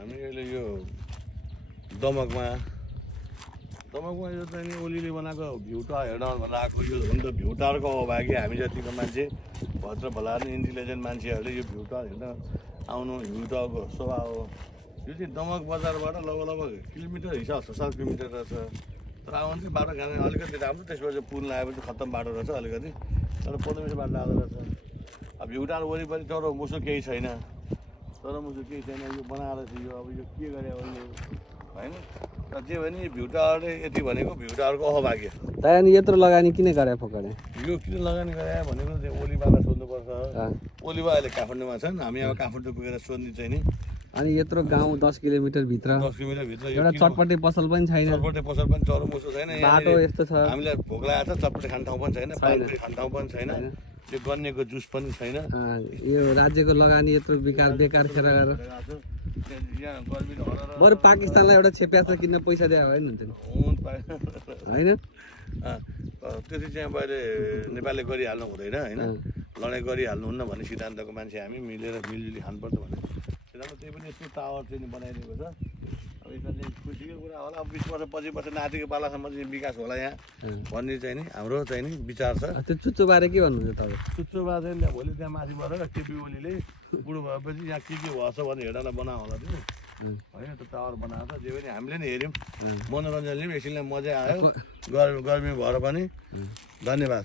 हामी अहिले यो दमकमा यो चाहिँ ओलीले बनाएको भ्यू टावर हेर्न भनेर आएको यो हुन त भ्यू टावरको अभागी हामी जतिको मान्छे भद्र भला इन्टेलिजेन्ट मान्छेहरूले यो भ्यू टावर हेर्न आउनु भ्यू टावरको शोभा हो। यो चाहिँ दमक बजारबाट लगभग किलोमिटर हिसाब 7 किलोमिटर रहेछ। तर आउनु चाहिँ बाटो घाने अलिकति राम्रो, त्यसपछि पुल लगाएपछि खत्तम बाटो रहेछ अलिकति, तर पदमेश्वर बाटो लाग्दो रहेछ। अब भ्यू टावर वरिपरि तर मुसो केही छैन, यो बनाएर चाहिँ यो अब यो के गरे हो यो होइन। र जे भने भ्यू टावरले यति भनेको भ्यू टावरको अहभाग्य। त्यहाँदेखि यत्रो लगानी किन गरे फकरे? यो किन लगानी गरे भनेको चाहिँ ओलीबालाई सोध्नुपर्छ। ओलीबा अहिले काठमाडौँमा छन्, हामी अब काठमाडौँ पुगेर सोध्ने चाहिँ नि। अनि यत्रो गाउँ 10 किलोमिटर भित्र, 10 किलोमिटर भित्र एउटा चटपटे पसल पनि छैन, चटपटे पसल पनि चरोमुसो छैन, बाटो यस्तो छ, हामीलाई भोक लागेको छ चटपटे खाने ठाउँ पनि छैन, पानीपुरी खाने ठाउँ पनि छैन, यो गन्नेको जुस पनि छैन। यो राज्यको लगानी यत्रो बेकार खेर गरेर बरु पाकिस्तानलाई एउटा छेप्याचा किन्न पैसा दिए होइन होइन। त्यो चाहिँ अब अहिले नेपालले गरिहाल्नु हुँदैन होइन, लडाइँ गरिहाल्नु हुन्न भन्ने सिद्धान्तको मान्छे हामी, मिलजुली खानुपर्छ भन्ने सिद्धान्त। त्यही पनि यस्तो टावर चाहिँ बनाइदिएको छ। अब यसमा चाहिँ खुसीको कुरा होला, अब 20 वर्ष 25 वर्ष नातिको पालासम्म चाहिँ विकास होला यहाँ भन्ने चाहिँ नि हाम्रो चाहिँ नि विचार छ। त्यो चुच्चोबारे के भन्नुहुन्छ तपाईँ? चुच्चोबा चाहिँ भोलि त्यहाँ माथिबाट केपी ओलीले बुढो भएपछि यहाँ के भएछ भने हेर्नलाई बनायो होला त्यो होइन, त्यो टावर बनाएको छ। जे पनि हामीले नि हेऱ्यौँ, मनोरञ्जन लियौँ, एकछिनलाई मजा आयो गर्मी भएर पनि। धन्यवाद।